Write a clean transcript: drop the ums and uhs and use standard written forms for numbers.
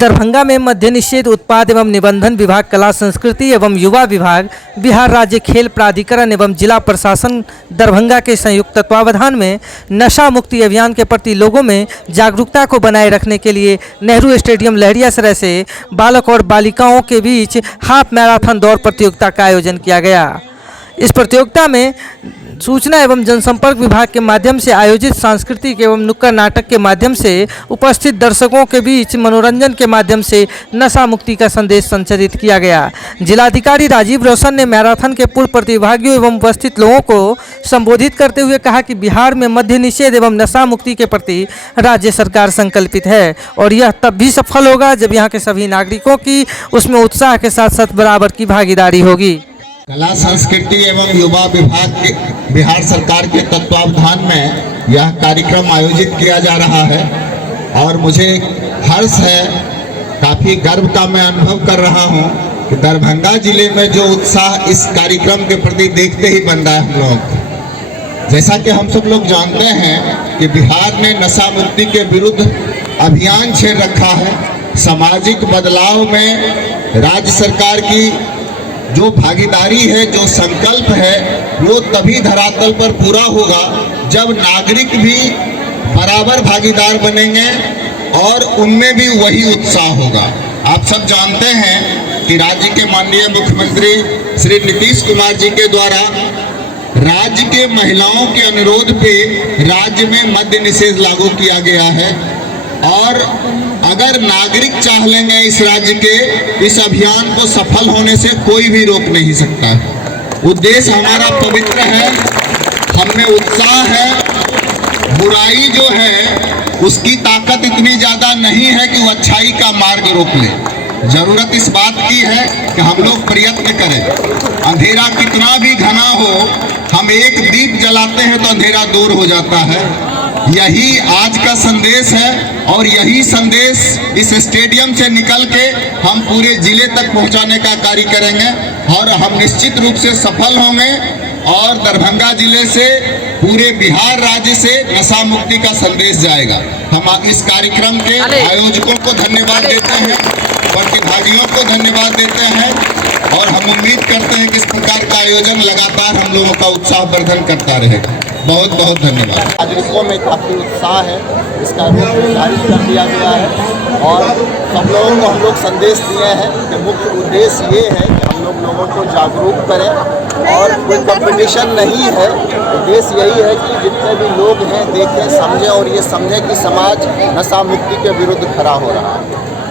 दरभंगा में मद्य निषेध उत्पाद एवं निबंधन विभाग, कला संस्कृति एवं युवा विभाग, बिहार राज्य खेल प्राधिकरण एवं जिला प्रशासन दरभंगा के संयुक्त तत्वावधान में नशा मुक्ति अभियान के प्रति लोगों में जागरूकता को बनाए रखने के लिए नेहरू स्टेडियम लहरियासराय से बालक और बालिकाओं के बीच हाफ मैराथन दौड़ प्रतियोगिता का आयोजन किया गया। इस प्रतियोगिता में सूचना एवं जनसंपर्क विभाग के माध्यम से आयोजित सांस्कृतिक एवं नुक्कड़ नाटक के माध्यम से उपस्थित दर्शकों के बीच मनोरंजन के माध्यम से नशा मुक्ति का संदेश संचारित किया गया। जिलाधिकारी राजीव रोशन ने मैराथन के पूर्व प्रतिभागियों एवं उपस्थित लोगों को संबोधित करते हुए कहा कि बिहार में मद्य निषेध एवं नशा मुक्ति के प्रति राज्य सरकार संकल्पित है और यह तब भी सफल होगा जब यहाँ के सभी नागरिकों की उसमें उत्साह के साथ साथ बराबर की भागीदारी होगी। कला संस्कृति एवं युवा विभाग के बिहार सरकार के तत्वावधान में यह कार्यक्रम आयोजित किया जा रहा है और मुझे हर्ष है, काफ़ी गर्व का मैं अनुभव कर रहा हूं कि दरभंगा जिले में जो उत्साह इस कार्यक्रम के प्रति देखते ही बन रहा है हम लोग। जैसा कि हम सब लोग जानते हैं कि बिहार ने नशा मुक्ति के विरुद्ध अभियान छेड़ रखा है। सामाजिक बदलाव में राज्य सरकार की जो भागीदारी है, जो संकल्प है, वो तभी धरातल पर पूरा होगा जब नागरिक भी बराबर भागीदार बनेंगे और उनमें भी वही उत्साह होगा। आप सब जानते हैं कि राज्य के माननीय मुख्यमंत्री श्री नीतीश कुमार जी के द्वारा राज्य के महिलाओं के अनुरोध पे राज्य में मद्य निषेध लागू किया गया है और अगर नागरिक चाह लेंगे इस राज्य के इस अभियान को सफल होने से कोई भी रोक नहीं सकता। उद्देश्य हमारा पवित्र है, हम में उत्साह है। बुराई जो है उसकी ताकत इतनी ज़्यादा नहीं है कि वो अच्छाई का मार्ग रोक ले। जरूरत इस बात की है कि हम लोग प्रयत्न करें। अंधेरा कितना भी घना हो, हम एक दीप जलाते हैं तो अंधेरा दूर हो जाता है। यही आज का संदेश है और यही संदेश इस स्टेडियम से निकल के हम पूरे जिले तक पहुंचाने का कार्य करेंगे और हम निश्चित रूप से सफल होंगे और दरभंगा जिले से पूरे बिहार राज्य से नशा मुक्ति का संदेश जाएगा। हम इस कार्यक्रम के आयोजकों को धन्यवाद देते हैं, प्रतिभागियों को धन्यवाद देते हैं और हम उम्मीद करते हैं कि इस प्रकार का आयोजन लगातार हम लोगों का उत्साह वर्धन करता रहेगा। बहुत बहुत धन्यवाद। नागरिकों में काफ़ी उत्साह है, इसका रूप निर्धारित कर दिया गया है और सब लोगों को हम लोग संदेश दिए हैं कि मुख्य उद्देश्य ये है कि हम लोगों को जागरूक करें और कोई कंपटीशन नहीं है। उद्देश्य यही है कि जितने भी लोग हैं देखें, समझें और ये समझें कि समाज नशा मुक्ति के विरुद्ध खड़ा हो रहा है।